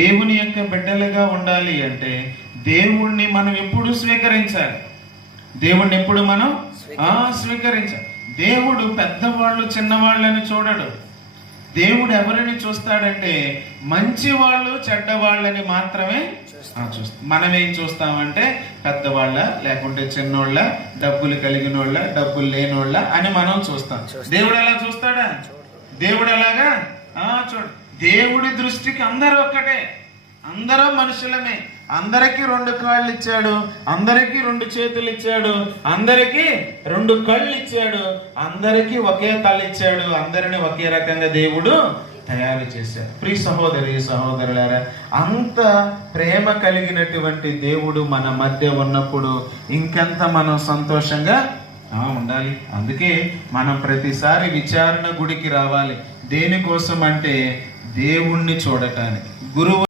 దేవుని యొక్క బిడ్డలుగా ఉండాలి అంటే దేవుణ్ణి మనం ఎప్పుడు స్వీకరించాలి. దేవుణ్ణి ఎప్పుడు మనం స్వీకరించాలి. దేవుడు పెద్దవాళ్ళు చిన్నవాళ్ళని చూడడు. దేవుడు ఎవరిని చూస్తాడంటే మంచి వాళ్ళు చెడ్డవాళ్ళని మాత్రమే చూస్తాం. మనం ఏం చూస్తామంటే పెద్దవాళ్ళ లేకుంటే చిన్నోళ్ళ, డబ్బులు కలిగినోళ్ళ డబ్బులు లేనోళ్ళ అని మనం చూస్తాం. దేవుడు అలా చూస్తాడా? దేవుడు అలాగా చూడు. దేవుడి దృష్టికి అందరూ ఒక్కటే, అందరూ మనుషులమే. అందరికీ 2 కాళ్ళు ఇచ్చాడు, అందరికీ 2 చేతులు ఇచ్చాడు, అందరికీ 2 కళ్ళు ఇచ్చాడు, అందరికీ ఒకే తల ఇచ్చాడు. అందరిని ఒకే రకంగా దేవుడు తయారు చేశాడు. ప్రియ సహోదరి సహోదరులారా, అంత ప్రేమ కలిగినటువంటి దేవుడు మన మధ్య ఉన్నప్పుడు ఇంకెంత మనం సంతోషంగా ఉండాలి. అందుకే మనం ప్రతిసారి విచారణ గుడికి రావాలి. దేనికోసం అంటే దేవుణ్ణి చూడటానికి. గురువు